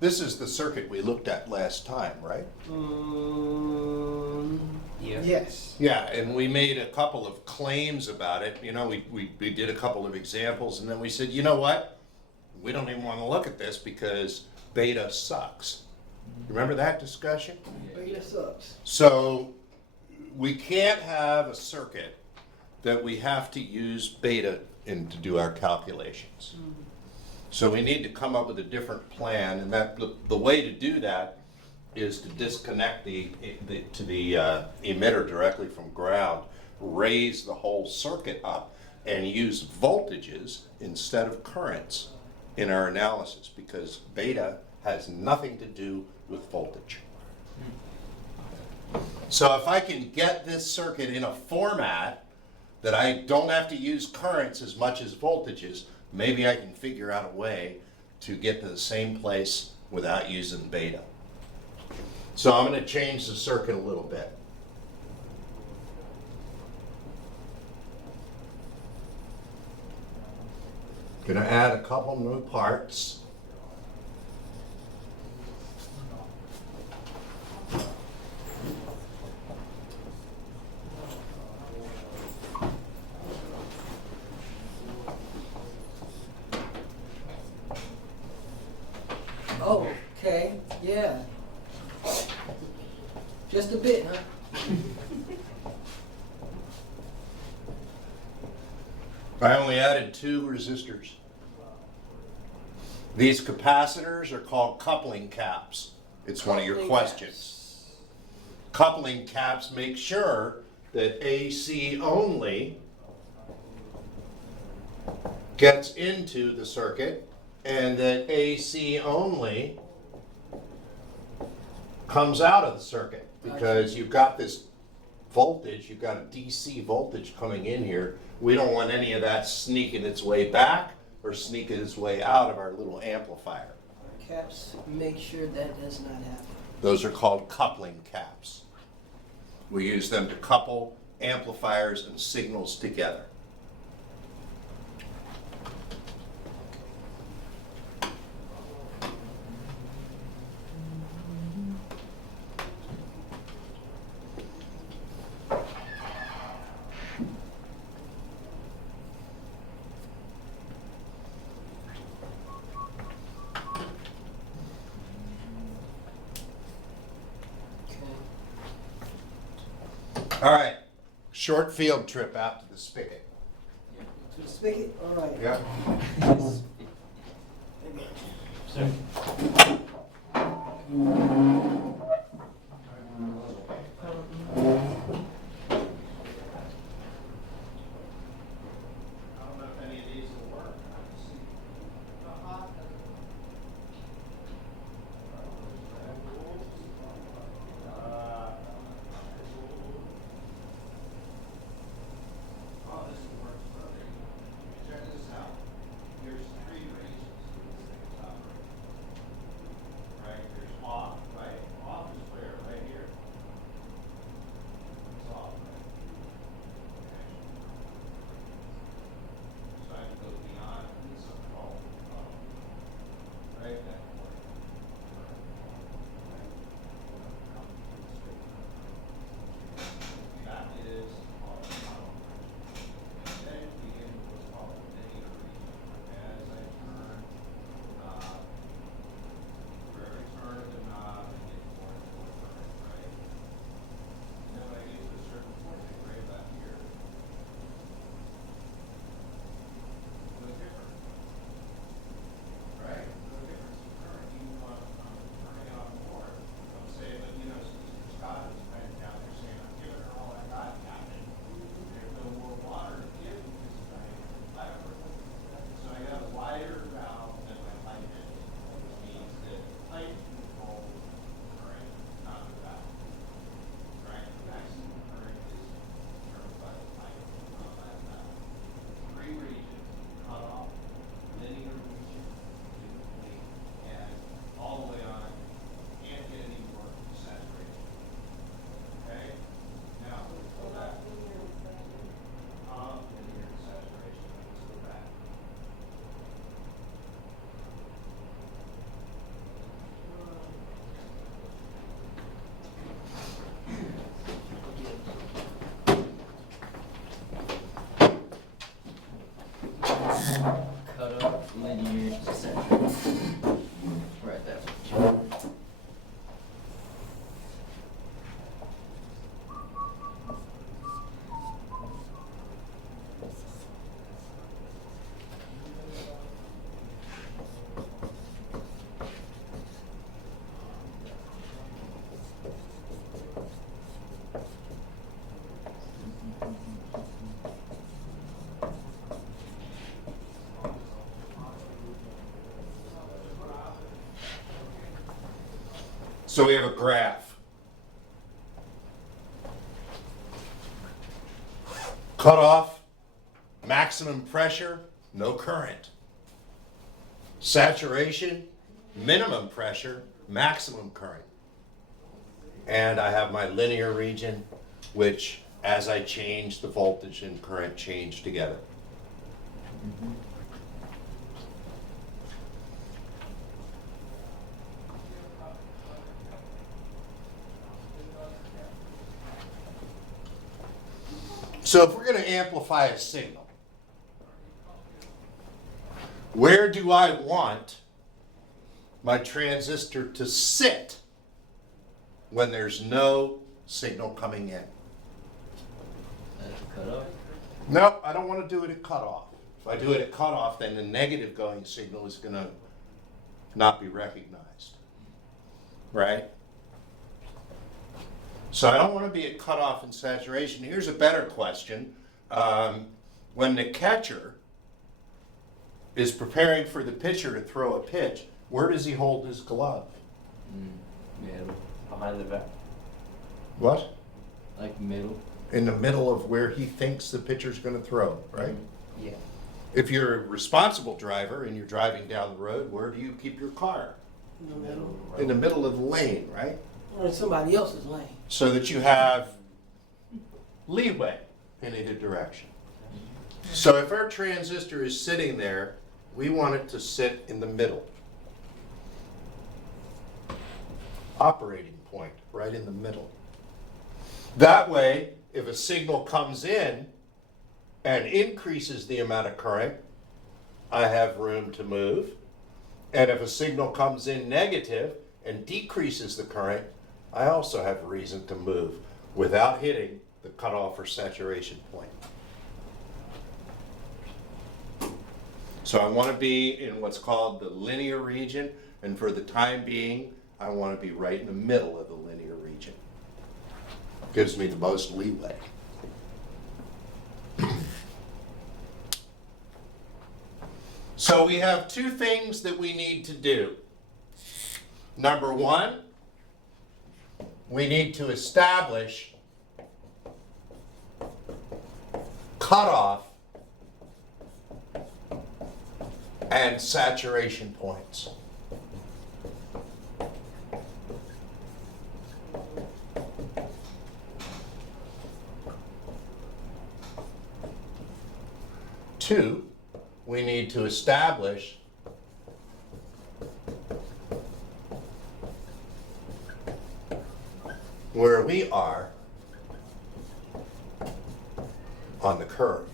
This is the circuit we looked at last time, right? Yeah. Yes. Yeah, and we made a couple of claims about it. You know, we did a couple of examples, and then we said, you know what? We don't even want to look at this because beta sucks. Remember that discussion? Beta sucks. So we can't have a circuit that we have to use beta in to do our calculations. So we need to come up with a different plan, and that the way to do that is to disconnect the emitter directly from ground, raise the whole circuit up, and use voltages instead of currents in our analysis, because beta has nothing to do with voltage. So if I can get this circuit in a format that I don't have to use currents as much as voltages, maybe I can figure out a way to get to the same place without using beta. So I'm going to change the circuit a little bit. Going to add a couple new parts. Oh, okay, yeah. Just a bit, huh? I only added 2 resistors. These capacitors are called coupling caps. It's one of your Coupling questions. caps. Coupling caps make sure that AC only gets into the circuit and that AC only comes out of the circuit, because you've got this voltage, you've got a DC voltage coming in here. We don't want any of that sneaking its way back or sneaking its way out of our little amplifier. Caps, make sure that does not happen. Those are called coupling caps. We use them to couple amplifiers and signals together. Okay. All right, short field trip out to the spigot. To the spigot, all right. Yeah. Yes. I don't know if any of these will work. Oh, this will work perfect. Check this out. Here's 3 ranges. change the saturation. Right there. So we have a graph. Cutoff, maximum pressure, no current. Saturation, minimum pressure, maximum current. And I have my linear region, which as I change, the voltage and current change together. So if we're going to amplify a signal, where do I want my transistor to sit when there's no signal coming in? At the cutoff. No, I don't want to do it at cutoff. If I do it at cutoff, then the negative going signal is going to not be recognized. Right? So I don't want to be at cutoff and saturation. Here's a better question. When the catcher is preparing for the pitcher to throw a pitch, where does he hold his glove? Middle. Behind the back. What? Like middle. In the middle of where he thinks the pitcher's going to throw, right? Yeah. If you're a responsible driver and you're driving down the road, where do you keep your car? In the middle. In the middle of the lane, right? Or in somebody else's lane. So that you have leeway in either direction. So if our transistor is sitting there, we want it to sit in the middle. Operating point, right in the middle. That way, if a signal comes in and increases the amount of current, I have room to move. And if a signal comes in negative and decreases the current, I also have reason to move without hitting the cutoff or saturation point. So I want to be in what's called the linear region, and for the time being, I want to be right in the middle of the linear region. Gives me the most leeway. So we have two things that we need to do. Number one, we need to establish cutoff and saturation points. Two, we need to establish where we are on the curve.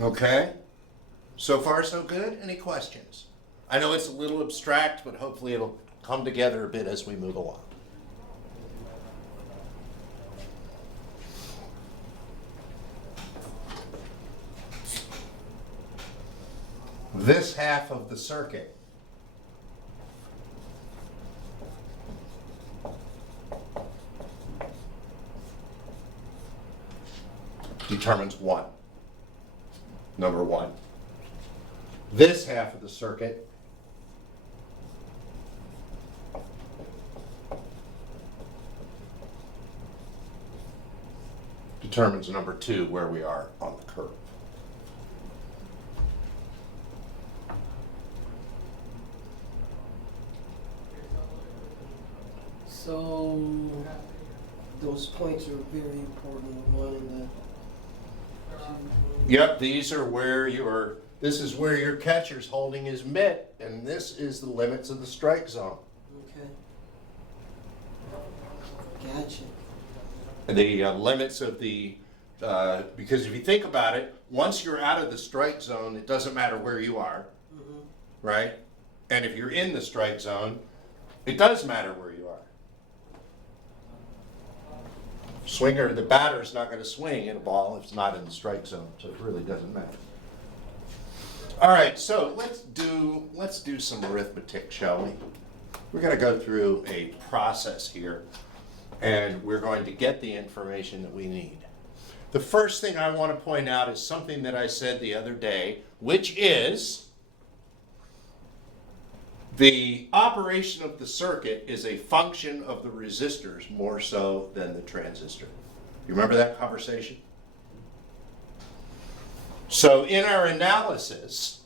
Okay? So far, so good? Any questions? I know it's a little abstract, but hopefully it'll come together a bit as we move along. This half of the circuit determines one. Number one. This half of the circuit determines number two, where we are on the curve. So those points are very important, the one and the two. Yep, these are where this is where your catcher's holding his mitt, and this is the limits of the strike zone. Okay. Gotcha. The limits of the, because if you think about it, once you're out of the strike zone, it doesn't matter where you are, right? And if you're in the strike zone, it does matter where you are. Swinger, the batter's not going to swing at a ball if it's not in the strike zone, so it really doesn't matter. All right, so let's do some arithmetic, shall we? We're going to go through a process here, and we're going to get the information that we need. The first thing I want to point out is something that I said the other day, which is the operation of the circuit is a function of the resistors more so than the transistor. You remember that conversation? So in our analysis,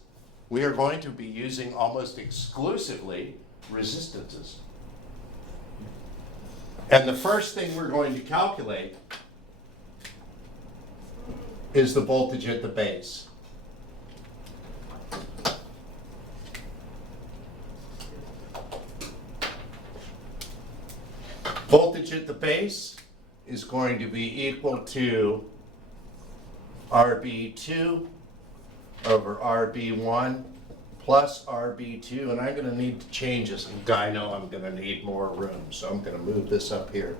we are going to be using almost exclusively resistances. And the first thing we're going to calculate is the voltage at the base. Voltage at the base is going to be equal to RB2 over RB1 plus RB2, and I'm going to need to change this. I know I'm going to need more room, so I'm going to move this up here.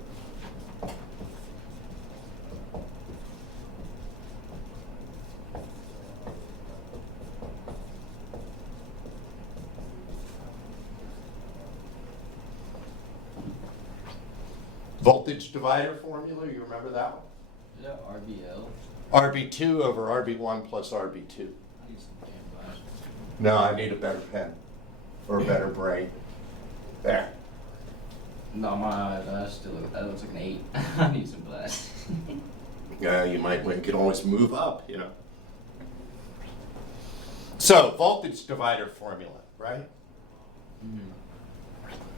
Voltage divider formula, you remember that one? Is that RBL? RB2 over RB1 plus RB2. I need some damn glasses. No, I need a better pen or a better brain. There. No, my eyes, that looks like an 8. I need some glasses. Yeah, you can always move up, you know. So, voltage divider formula, right?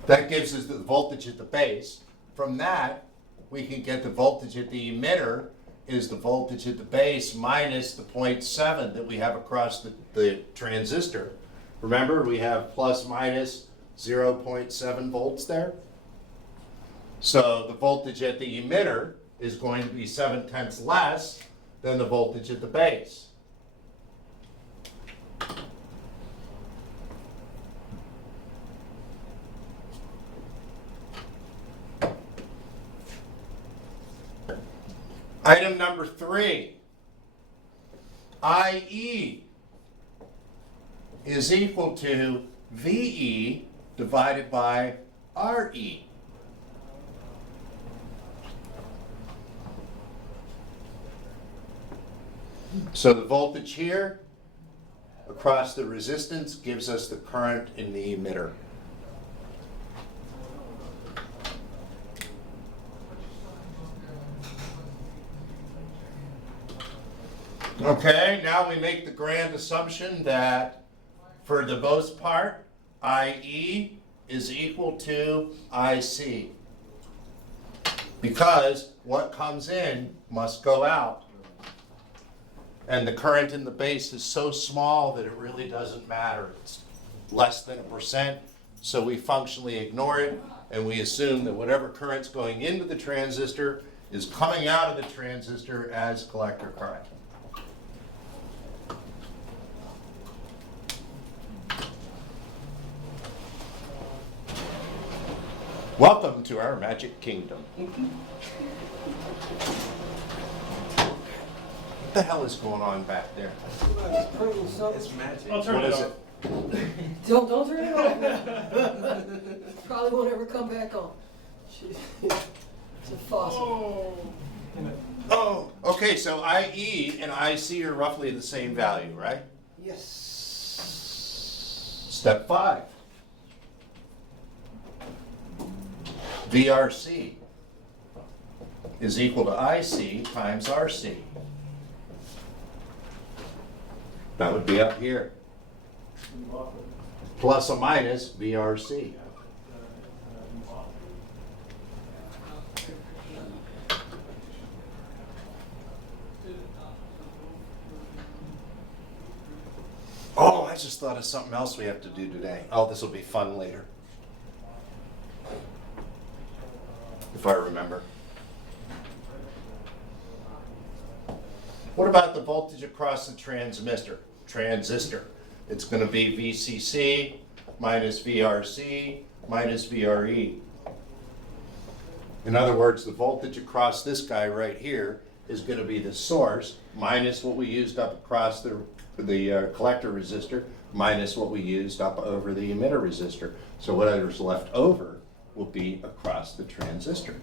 That gives us the voltage at the base. From that, we can get the voltage at the emitter is the voltage at the base minus the 0.7 that we have across the transistor. Remember, we have plus minus 0.7 volts there. So the voltage at the emitter is going to be 7/10 less than the voltage at the base. Item number 3, IE is equal to VE divided by RE. So the voltage here across the resistance gives us the current in the emitter. Okay, now we make the grand assumption that for the most part, IE is equal to IC. Because what comes in must go out. And the current in the base is so small that it really doesn't matter. It's less than 1%, so we functionally ignore it, and we assume that whatever current's going into the transistor is coming out of the transistor as collector current. Welcome to our magic kingdom. What the hell is going on back there? Somebody's printing something. It's magic. I'll turn What it is off. it? Don't turn it off. Probably won't ever come back on. It's a faucet. Oh, okay, so IE and IC are roughly the same value, right? Yes. Step 5. VRC is equal to IC times RC. That would be up here. Plus or minus VRC. just thought of something else we have to do today. Oh, this will be fun later. If I remember. What about the voltage across the transistor? It's going to be VCC minus VRC minus VRE. In other words, the voltage across this guy right here is going to be the source minus what we used up across the collector resistor minus what we used up over the emitter resistor. So whatever's left over will be across the transistor.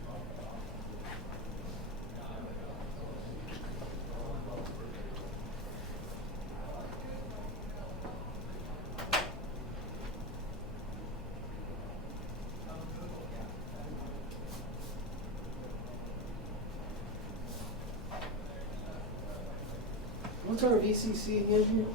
What's our VCC again here?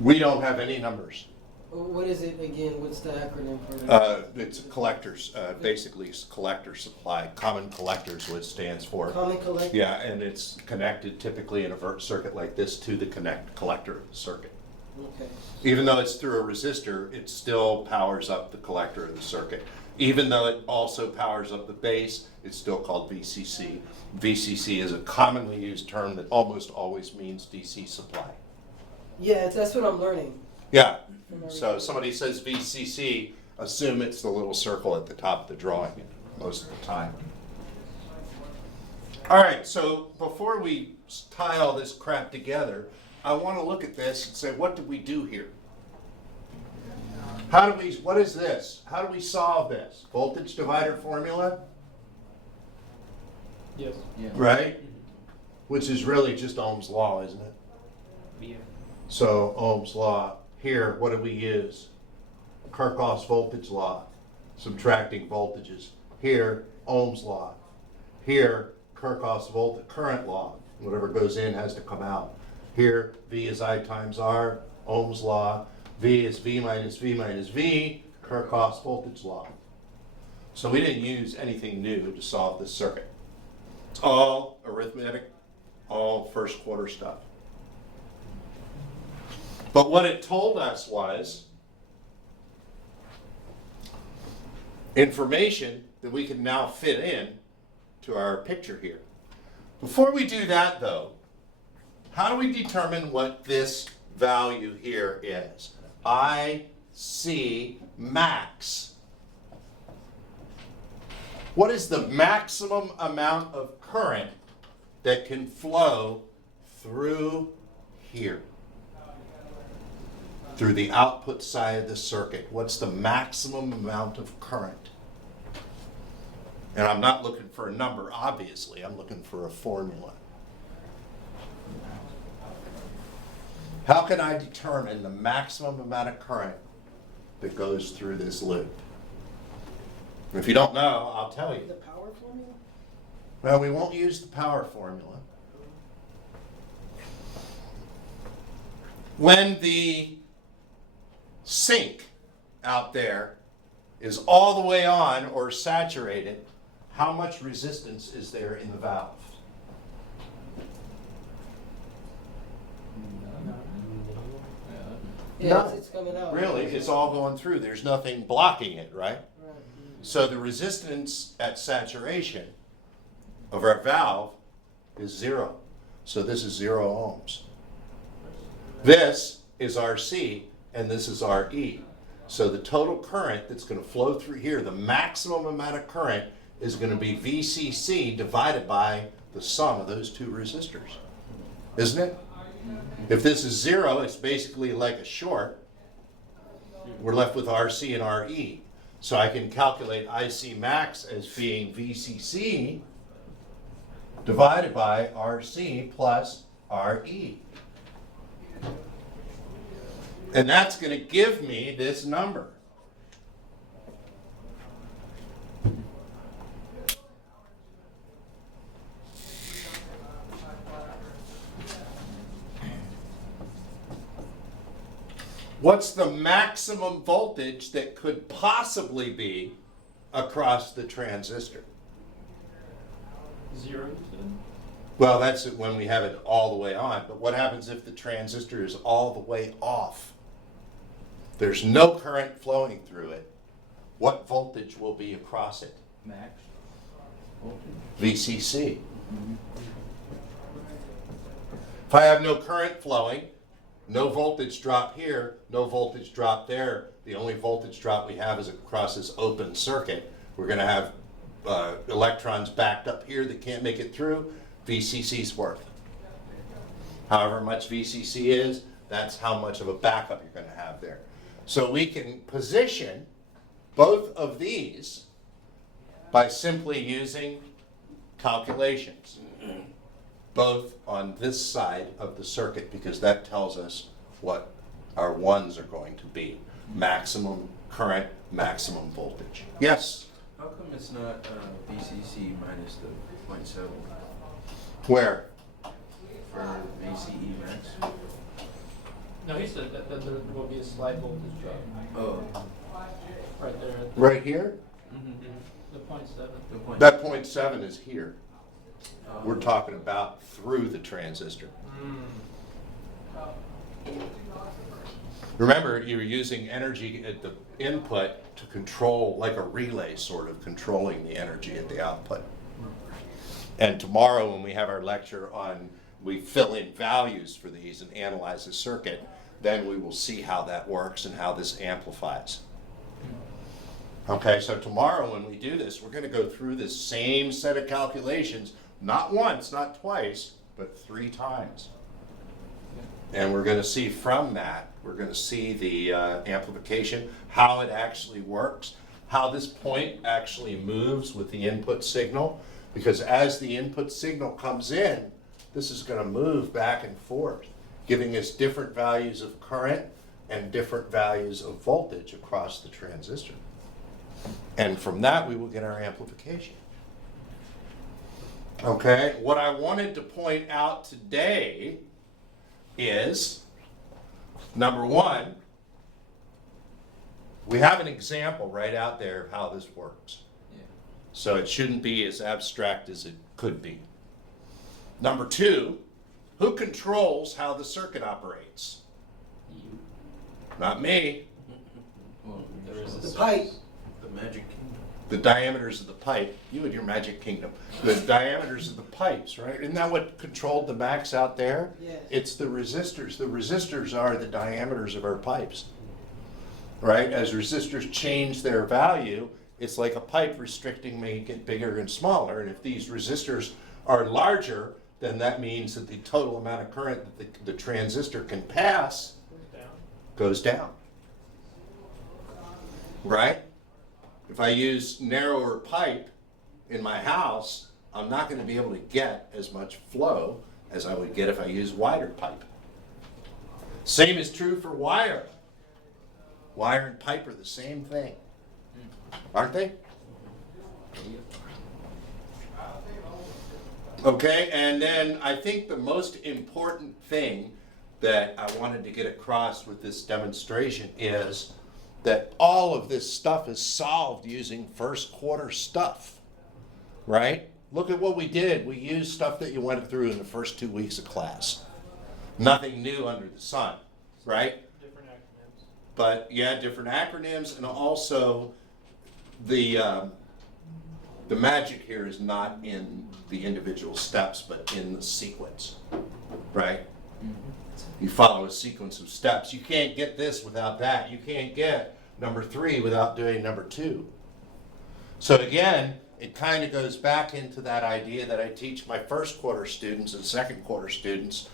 We don't have any numbers. What is it again? What's the acronym for that? It's collectors, basically it's collector supply. Common collector is what it stands for. Common collector? Yeah, and it's connected typically in a vert circuit like this to the collector circuit. Okay. Even though it's through a resistor, it still powers up the collector of the circuit. Even though it also powers up the base, it's still called VCC. VCC is a commonly used term that almost always means DC supply. Yeah, that's what I'm learning. Yeah, so somebody says VCC, assume it's the little circle at the top of the drawing most of the time. All right, so before we tie all this crap together, I want to look at this and say, what did we do here? What is this? How do we solve this? Voltage divider formula, Yes. Yeah. right? Which is really just Ohm's law, isn't it? Yeah. So Ohm's law, here, what do we use? Kirchhoff's voltage law, subtracting voltages. Here, Ohm's law. Here, Kirchhoff's current law. Whatever goes in has to come out. Here, V is I times R, Ohm's law. V is V minus V minus V, Kirchhoff's voltage law. So we didn't use anything new to solve this circuit. It's all arithmetic, all first quarter stuff. But what it told us was information that we can now fit in to our picture here. Before we do that though, how do we determine what this value here is? IC max. What is the maximum amount of current that can flow through here? Through the output side of the circuit. What's the maximum amount of current? And I'm not looking for a number, obviously. I'm looking for a formula. How can I determine the maximum amount of current that goes through this loop? If you don't know, I'll tell you. The power formula? Well, we won't use the power formula. When the sink out there is all the way on or saturated, how much resistance is there in the valve? Yeah, No. it's coming out. Really, it's all going through. There's nothing blocking it, right? Right. So the resistance at saturation of our valve is 0. So this is 0 ohms. This is RC and this is RE. So the total current that's going to flow through here, the maximum amount of current is going to be VCC divided by the sum of those two resistors. Isn't it? If this is 0, it's basically like a short. We're left with RC and RE. So I can calculate IC max as being VCC divided by RC plus RE. And that's going to give me this number. What's the maximum voltage that could possibly be across the transistor? 0, you said? Well, that's it when we have it all the way on. But what happens if the transistor is all the way off? there's no current flowing through it, what voltage will be across it? Max voltage. VCC. If I have no current flowing, no voltage drop here, no voltage drop there, the only voltage drop we have is across this open circuit. We're going to have electrons backed up here that can't make it through. VCC's worth. However much VCC is, that's how much of a backup you're going to have there. So we can position both of these by simply using calculations, both on this side of the circuit, because that tells us what our ones are going to be. Maximum current, maximum voltage. Yes? How come it's not VCC minus the 0.7 Where? for ACE max? No, he said that there will be a slight voltage drop Oh, right there at Right here? the 0.7. the point. That 0.7 is here. We're talking about through the transistor. Remember, you're using energy at the input to control, like a relay sort of, controlling the energy at the output. And tomorrow when we have our lecture on, we fill in values for these and analyze the circuit, then we will see how that works and how this amplifies. Okay, so tomorrow when we do this, we're going to go through this same set of calculations, not once, not twice, but 3 times. And we're going to see from that, we're going to see the amplification, how it actually works, how this point actually moves with the input signal, because as the input signal comes in, this is going to move back and forth, giving us different values of current and different values of voltage across the transistor. And from that, we will get our amplification. Okay, what I wanted to point out today is, number one, we have an example right out there of how this works. Yeah. So it shouldn't be as abstract as it could be. Number two, who controls how the circuit operates? You. Not me. Well, there is a The source. pipe. The Magic Kingdom. The diameters of the pipe, you and your magic kingdom, the diameters of the pipes, right? Isn't that what controlled the max out there? Yes. It's the resistors. The resistors are the diameters of our pipes, right? As resistors change their value, it's like a pipe restricting make it bigger and smaller. And if these resistors are larger, then that means that the total amount of current that the transistor can pass goes down, right? If I use narrower pipe in my house, I'm not going to be able to get as much flow as I would get if I use wider pipe. Same is true for wire. Wire and pipe are the same thing, aren't they? Okay, and then I think the most important thing that I wanted to get across with this demonstration is that all of this stuff is solved using first quarter stuff, right? Look at what we did. We used stuff that you went through in the first 2 weeks of class. Nothing new under the sun, right? Different acronyms. But yeah, different acronyms, and also the magic here is not in the individual steps, but in the sequence, right? You follow a sequence of steps. You can't get this without that. You can't get number 3 without doing number 2. So again, it kind of goes back into that idea that I teach my first quarter students and second quarter students.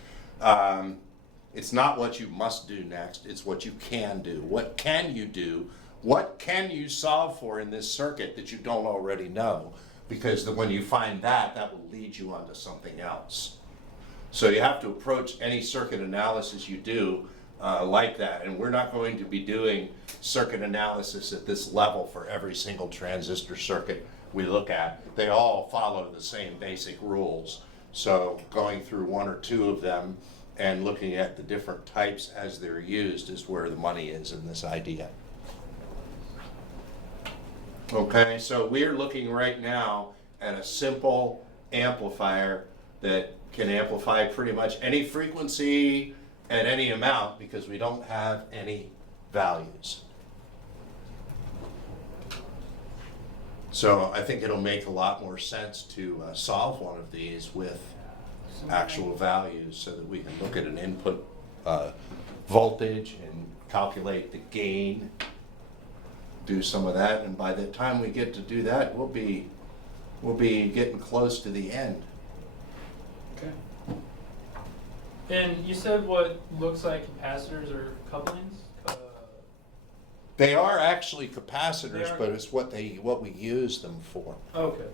It's not what you must do next, it's what you can do. What can you do? What can you solve for in this circuit that you don't already know? Because when you find that, that will lead you onto something else. So you have to approach any circuit analysis you do like that. And we're not going to be doing circuit analysis at this level for every single transistor circuit we look at. They all follow the same basic rules. So going through 1 or 2 of them and looking at the different types as they're used is where the money is in this idea. Okay, so we're looking right now at a simple amplifier that can amplify pretty much any frequency at any amount because we don't have any values. So I think it'll make a lot more sense to solve one of these with actual values so that we can look at an input voltage and calculate the gain, do some of that, and by the time we get to do that, we'll be getting close to the end. Okay. And you said what looks like capacitors or couplings? They are actually capacitors, They are. but it's what we use them for. Okay.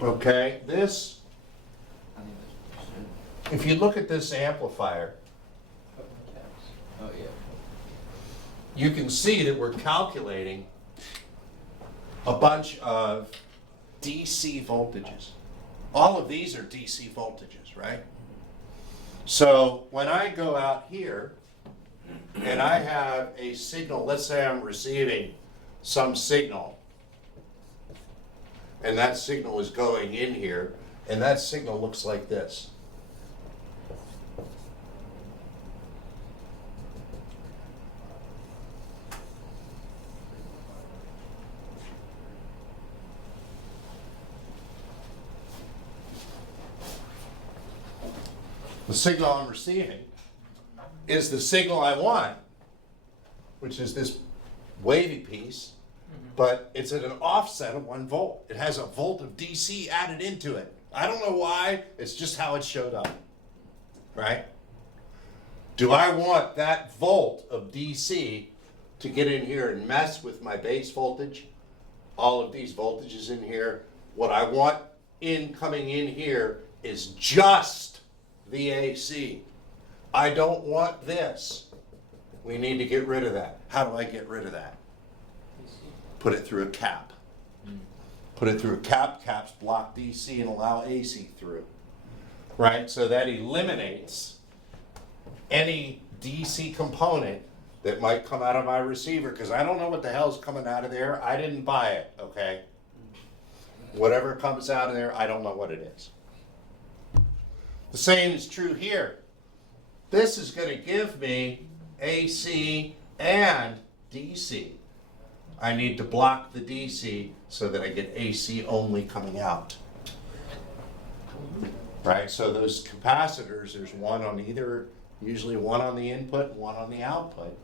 Okay, this, I think that's if you look at this amplifier, Coupling caps. oh yeah. you can see that we're calculating a bunch of DC voltages. All of these are DC voltages, right? So when I go out here and I have a signal, let's say I'm receiving some signal, and that signal is going in here, and that signal looks like this. The signal I'm receiving is the signal I want, which is this wavy piece, but it's at an offset of 1 volt. It has a volt of DC added into it. I don't know why, it's just how it showed up, right? Do I want that volt of DC to get in here and mess with my base voltage? All of these voltages in here. What I want coming in here is just the AC. I don't want this. We need to get rid of that. How do I get rid of that? Put it through a cap. Put it through a cap. Caps block DC and allow AC through. Right? So that eliminates any DC component that might come out of my receiver, because I don't know what the hell's coming out of there. I didn't buy it, okay? Whatever comes out of there, I don't know what it is. The same is true here. This is going to give me AC and DC. I need to block the DC so that I get AC only coming out. Right? So those capacitors, there's one on either, usually one on the input and one on the output.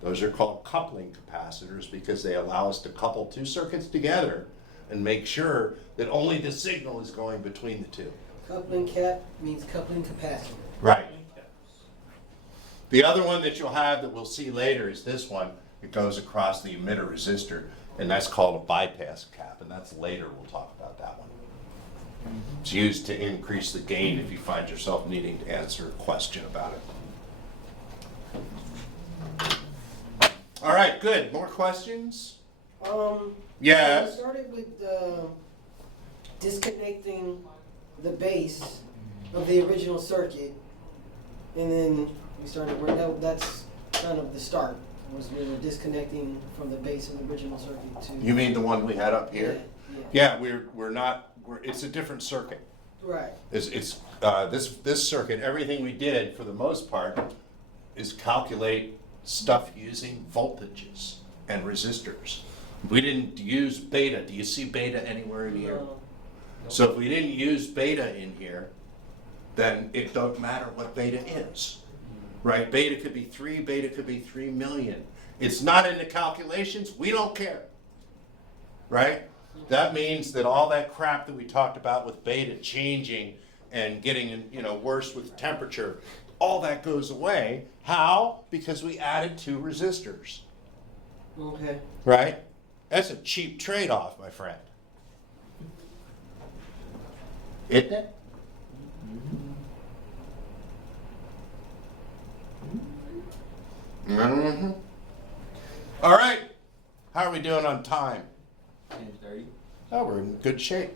Those are called coupling capacitors because they allow us to couple 2 circuits together and make sure that only the signal is going between the 2. Coupling cap means coupling capacitor. Right. The other one that you'll have that we'll see later is this one. It goes across the emitter resistor, and that's called a bypass cap, and that's later we'll talk about that one. It's used to increase the gain if you find yourself needing to answer a question about it. All right, good. More questions? Yeah. I started with disconnecting the base of the original circuit, and then we started where that's kind of the start. Was we were disconnecting from the base of the original circuit to. You mean the one we had up here? Yeah. Yeah, we're not. It's a different circuit. Right. It's this circuit. Everything we did for the most part is calculate stuff using voltages and resistors. We didn't use beta. Do you see beta anywhere in here? No. So if we didn't use beta in here, then it don't matter what beta is, right? Beta could be 3, beta could be 3 million. It's not in the calculations, we don't care, right? That means that all that crap that we talked about with beta changing and getting, worse with temperature, all that goes away. How? Because we added 2 resistors, Okay. right? That's a cheap trade-off, my friend. Isn't it? Mm-hmm. All right. How are we doing on time? 10:30. Oh, we're in good shape.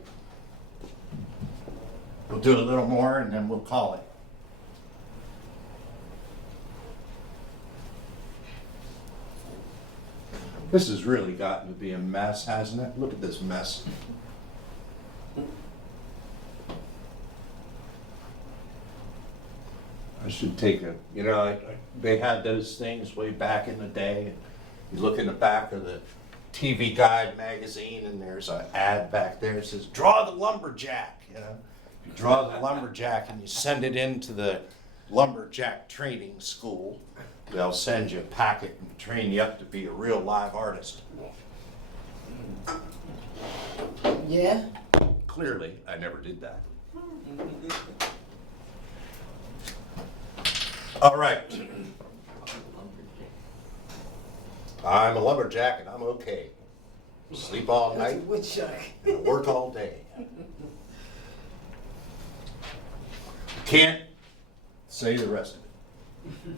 We'll do a little more and then we'll call it. This has really gotten to be a mess, hasn't it? Look at this mess. I should take a, they had those things way back in the day. You look in the back of the TV Guide magazine and there's an ad back there that says, draw the lumberjack, You draw the lumberjack and you send it into the lumberjack training school. They'll send you a packet and train you up to be a real live artist. Yeah? Clearly, I never did that. All right. I'm a lumberjack and I'm okay. Sleep all That's a night, woodchuck. and work all day. Can't say the rest of it.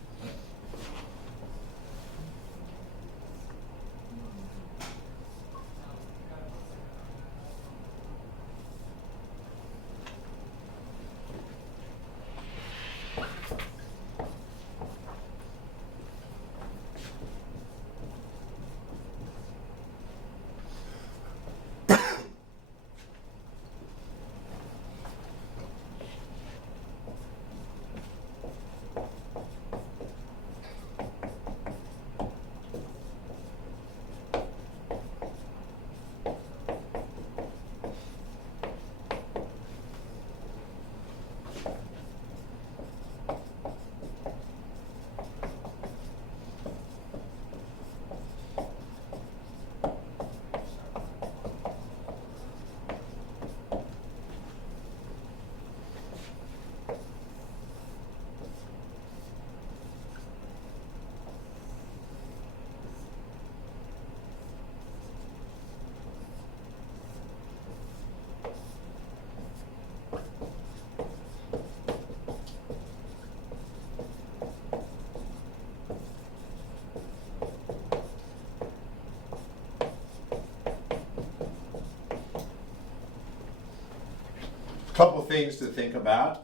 Couple things to think about.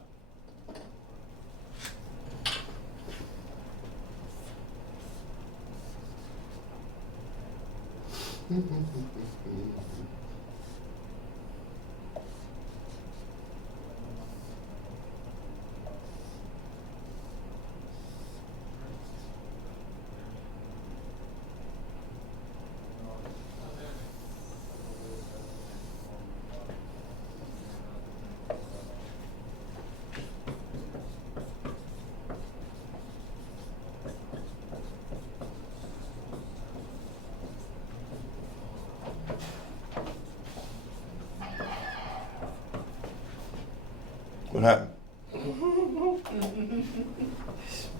What happened?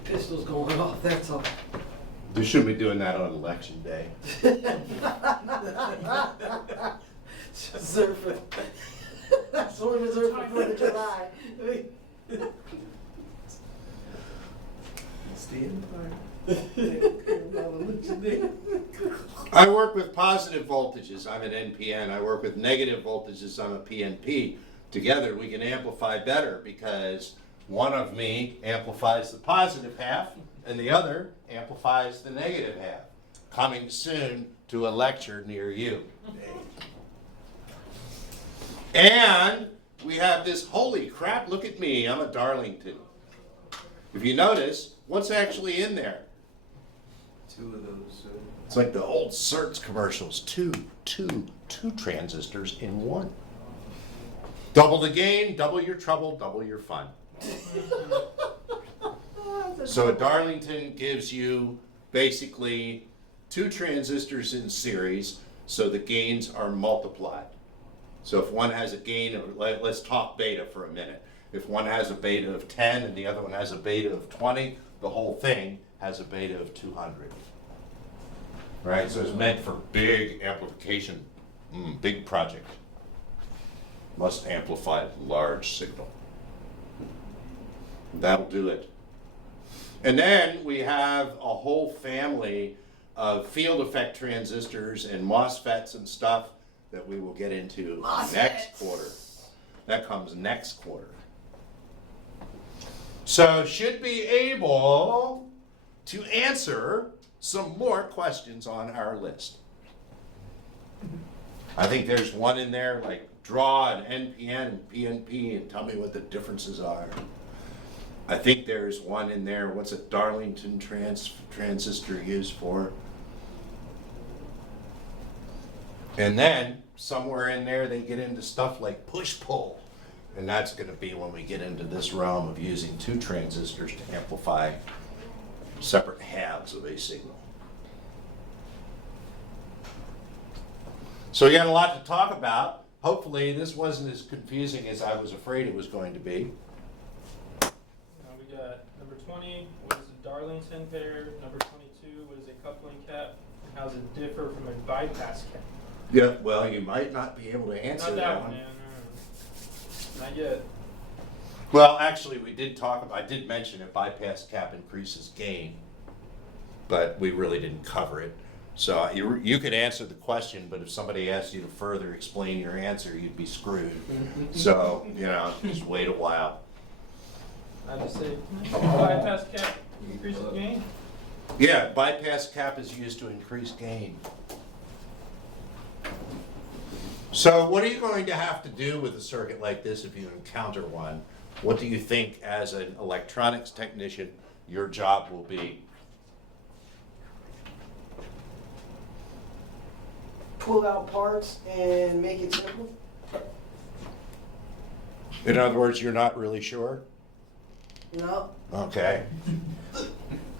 Pistol's going off, that's all. You shouldn't be doing that on election day. Reserved for, that's only reserved for 4th of July. Stay in the I work with positive voltages, I'm an NPN. I work with negative voltages, I'm a PNP. Together we can amplify better because one of me amplifies the positive half and the other amplifies the negative half. Coming soon to a lecture near you. And we have this, holy crap, look at me, I'm a Darlington. If you notice, what's actually in there? Two of those. It's like the old Certs commercials, two transistors in one. Double the gain, double your trouble, double your fun. So a Darlington gives you basically two transistors in series, so the gains are multiplied. So if one has a gain of, let's talk beta for a minute. If one has a beta of 10 and the other one has a beta of 20, the whole thing has a beta of 200. Right, so it's meant for big amplification, big project. Must amplify large signal. That'll do it. And then we have a whole family of field effect transistors and MOSFETs and stuff that we will get into next quarter. That comes next quarter. So should be able to answer some more questions on our list. I think there's one in there like draw an NPN and PNP and tell me what the differences are. I think there's one in there, what's a Darlington transistor used for? And then, somewhere in there, they get into stuff like push-pull. And that's gonna be when we get into this realm of using two transistors to amplify separate halves of a signal. So we got a lot to talk about. Hopefully, this wasn't as confusing as I was afraid it was going to be. We got number 20, what is a Darlington pair? Number 22, what is a coupling cap? And how does it differ from a bypass cap? Yeah, well, you might not be able to answer Not that that one. one, man. No. Not yet. Well, actually, we did talk about, I did mention a bypass cap increases gain, but we really didn't cover it. So you could answer the question, but if somebody asked you to further explain your answer, you'd be screwed. So, just wait a while. I just say bypass cap increases gain. Yeah, bypass cap is used to increase gain. So what are you going to have to do with a circuit like this if you encounter one? What do you think, as an electronics technician, your job will be? Pull out parts and make it simple. In other words, you're not really sure? No. Okay.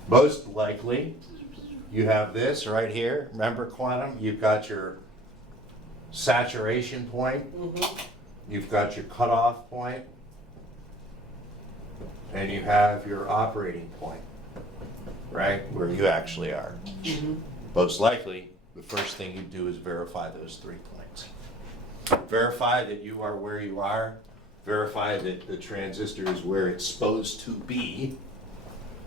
Most likely, you have this right here. Remember quantum? You've got your saturation point. Mm-hmm. You've got your cutoff point. And you have your operating point, right? Where you actually are. Mm-hmm. Most likely, the first thing you do is verify those 3 points. Verify that you are where you are. Verify that the transistor is where it's supposed to be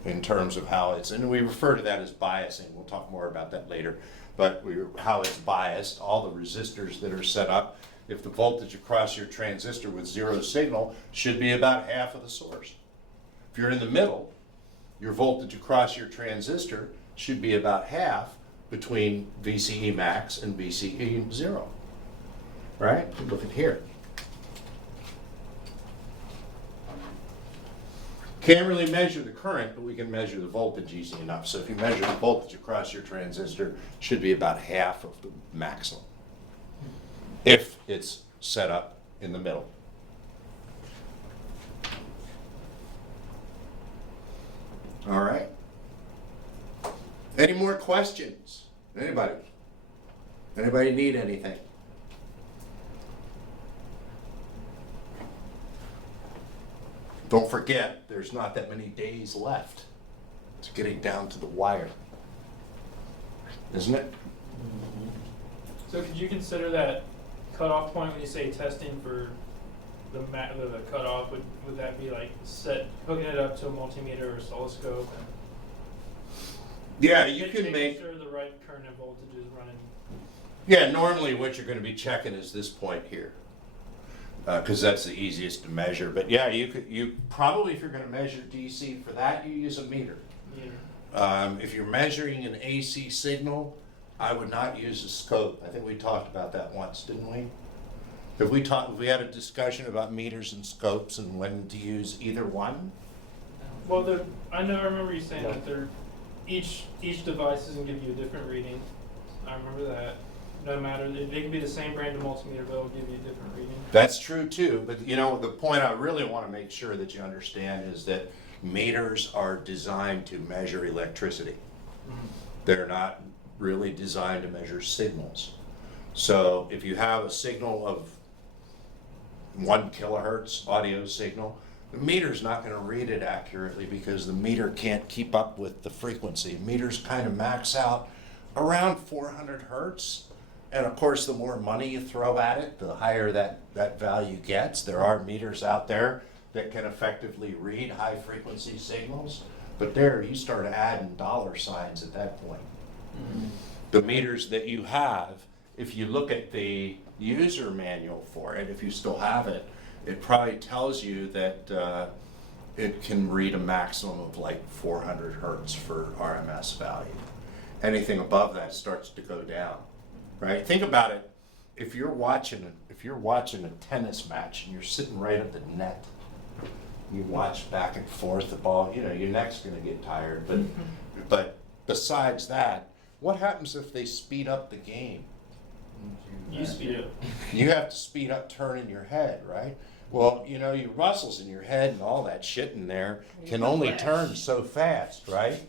in terms of how it's, and we refer to that as biasing. We'll talk more about that later. But how it's biased, all the resistors that are set up, if the voltage across your transistor with 0 signal should be about half of the source. If you're in the middle, your voltage across your transistor should be about half between VCE max and VCE 0. Right? Look at here. Can't really measure the current, but we can measure the voltage easy enough. So if you measure the voltage across your transistor, it should be about half of the maximum, if it's set up in the middle. All right. Any more questions? Anybody? Anybody need anything? Don't forget, there's not that many days left. It's getting down to the wire. Isn't it? So could you consider that cutoff point when you say testing for the cutoff? Would that be like hooking it up to a multimeter or oscilloscope? Yeah, you Making can make. sure the right current and voltage is running. Yeah, normally what you're going to be checking is this point here, because that's the easiest to measure. But yeah, you probably, if you're going to measure DC for that, you use a meter. If you're measuring an AC signal, I would not use a scope. I think we talked about that once, didn't we? Have we had a discussion about meters and scopes and when to use either one? Well, I remember you saying that each device is going to give you a different reading. I remember that. No matter, they can be the same brand of multimeter, but it'll give you a different reading. That's true too, but the point I really want to make sure that you understand is that meters are designed to measure electricity. Mm-hmm. They're not really designed to measure signals. So if you have a signal of 1 kilohertz audio signal, the meter's not going to read it accurately because the meter can't keep up with the frequency. Meters kind of max out around 400 hertz. And of course, the more money you throw at it, the higher that value gets. There are meters out there that can effectively read high frequency signals, but there you start adding dollar signs at that point. Mm-hmm. The meters that you have, if you look at the user manual for it, if you still have it, it probably tells you that it can read a maximum of like 400 hertz for RMS value. Anything above that starts to go down, right? Think about it. If you're watching a tennis match and you're sitting right at the net, You watch back and forth the ball, you know, your neck's gonna get tired, but besides that, what happens if they speed up the game? You speed up. You have to speed up turning your head, right? Well, you know, your muscles in your head and all that shit in there can only turn so fast, right?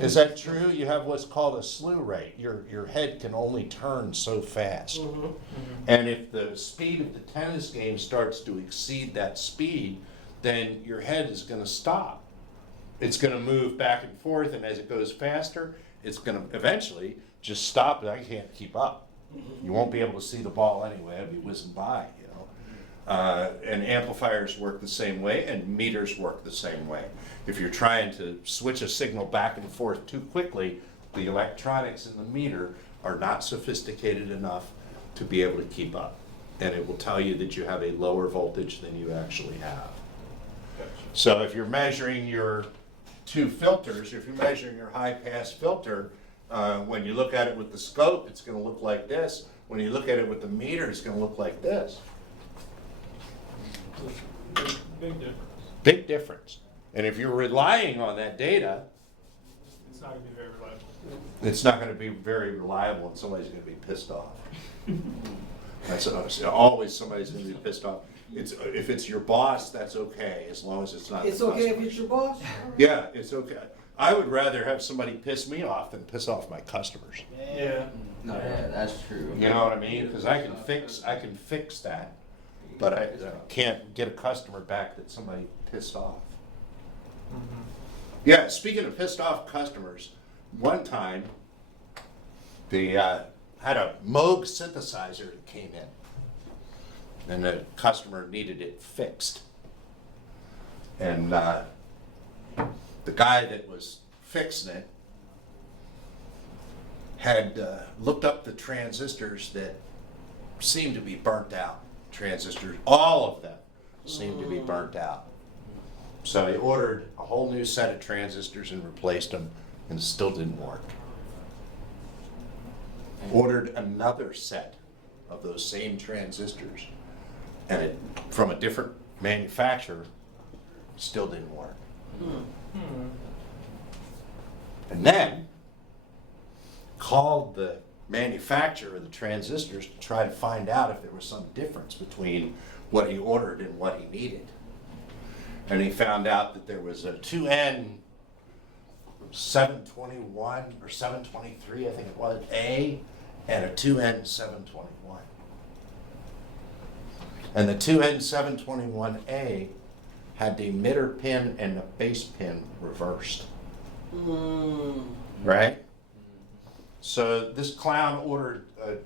Is that true? You have what's called a slew rate. Your head can only turn so fast. Mhm. And if the speed of the tennis game starts to exceed that speed, then your head is going to stop. It's going to move back and forth, and as it goes faster, it's going to eventually just stop. I can't keep up. You won't be able to see the ball anyway. It'll be whizzing by, you know. And amplifiers work the same way, and meters work the same way. If you're trying to switch a signal back and forth too quickly, the electronics in the meter are not sophisticated enough to be able to keep up. And it will tell you that you have a lower voltage than you actually have. So if you're measuring your two filters, if you're measuring your high-pass filter, when you look at it with the scope, it's going to look like this. When you look at it with the meter, it's going to look like this. Big difference. Big difference. And if you're relying on that data, It's not gonna be very reliable. it's not going to be very reliable, and somebody's going to be pissed off. That's always somebody's going to be pissed off. If it's your boss, that's okay, as long as it's not. It's the okay if customer. it's your boss? Yeah, it's okay. I would rather have somebody piss me off than piss off my customers. Yeah. No, yeah, that's true. You know what I mean? Because I can fix that, but I can't get a customer back that somebody pissed off. Mhm. Yeah, speaking of pissed off customers, one time they had a Moog synthesizer that came in, and the customer needed it fixed. And the guy that was fixing it had looked up the transistors that seemed to be burnt out. Transistors, all of them seemed to be burnt out. So he ordered a whole new set of transistors and replaced them, and it still didn't work. Ordered another set of those same transistors, and it, from a different manufacturer, still didn't work. Hmm. And then called the manufacturer of the transistors to try to find out if there was some difference between what he ordered and what he needed. And he found out that there was a 2N 721 or 723, I think it was, A, and a 2N 721. And the 2N 721A had the emitter pin and the base pin reversed, right? So this clown ordered a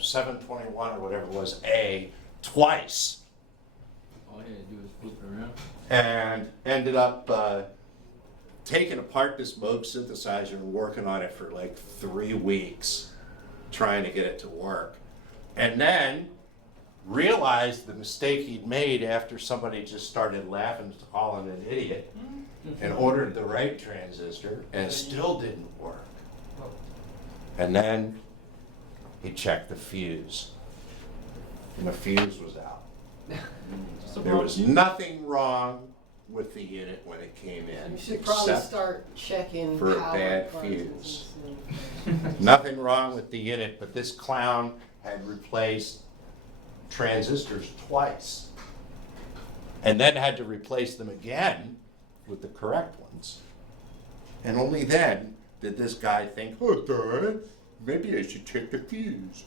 721 or whatever it was, A, twice. All he had to do was flip it around. And ended up taking apart this Moog synthesizer and working on it for like 3 weeks, trying to get it to work. And then realized the mistake he'd made after somebody just started laughing, calling an idiot, and ordered the right transistor, and it still didn't work. And then he checked the fuse, and the fuse was out. There was nothing wrong with the unit when it came in, You should probably except start checking for a power bad constants fuse. and- nothing wrong with the unit, but this clown had replaced transistors twice, and then had to replace them again with the correct ones. And only then did this guy think, oh, darn, maybe I should check the fuse.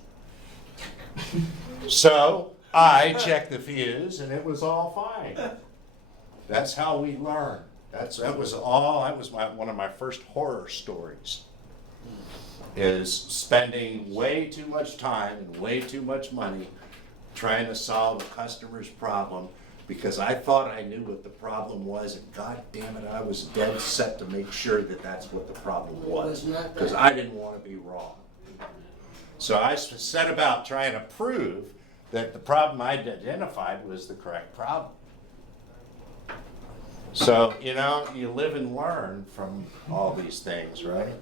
So I checked the fuse, and it was all fine. That's how we learn. That was one of my first horror stories. Is spending way too much time and way too much money trying to solve a customer's problem because I thought I knew what the problem was, and God damn it, I was dead set to make sure that that's what the problem was, It was not that. because I didn't want to be wrong. So I set about trying to prove that the problem I'd identified was the correct problem. So, you know, you live and learn from all these things, right?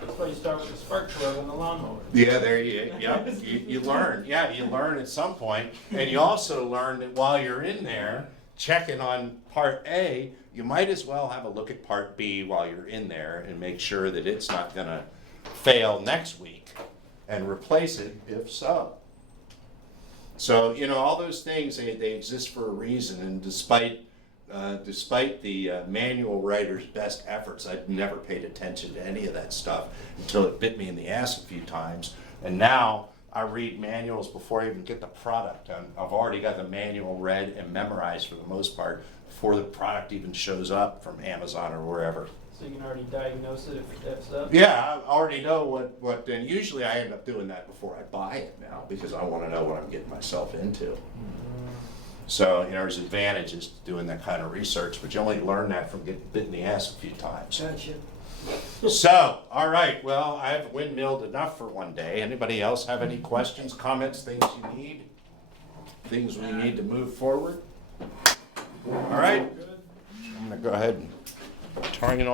That's why you start with the spark plug and the lawnmower. Yeah, you learn. Yeah, you learn at some point. And you also learn that while you're in there, checking on part A, you might as well have a look at part B while you're in there and make sure that it's not gonna fail next week and replace it if so. So, you know, all those things, they exist for a reason, and despite the manual writer's best efforts, I'd never paid attention to any of that stuff until it bit me in the ass a few times. And now I read manuals before I even get the product. I've already got the manual read and memorized for the most part before the product even shows up from Amazon or wherever. So you can already diagnose it if it steps up? Yeah, I already know what, and usually I end up doing that before I buy it now because I want to know what I'm getting myself into. So, you know, there's advantages to doing that kind of research, but you only learn that from getting bit in the ass a few times. Gotcha. So, all right, well, I've windmilled enough for one day. Anybody else have any questions, comments, things you need? Things we need to move forward? All right, I'm gonna go ahead and turn it on.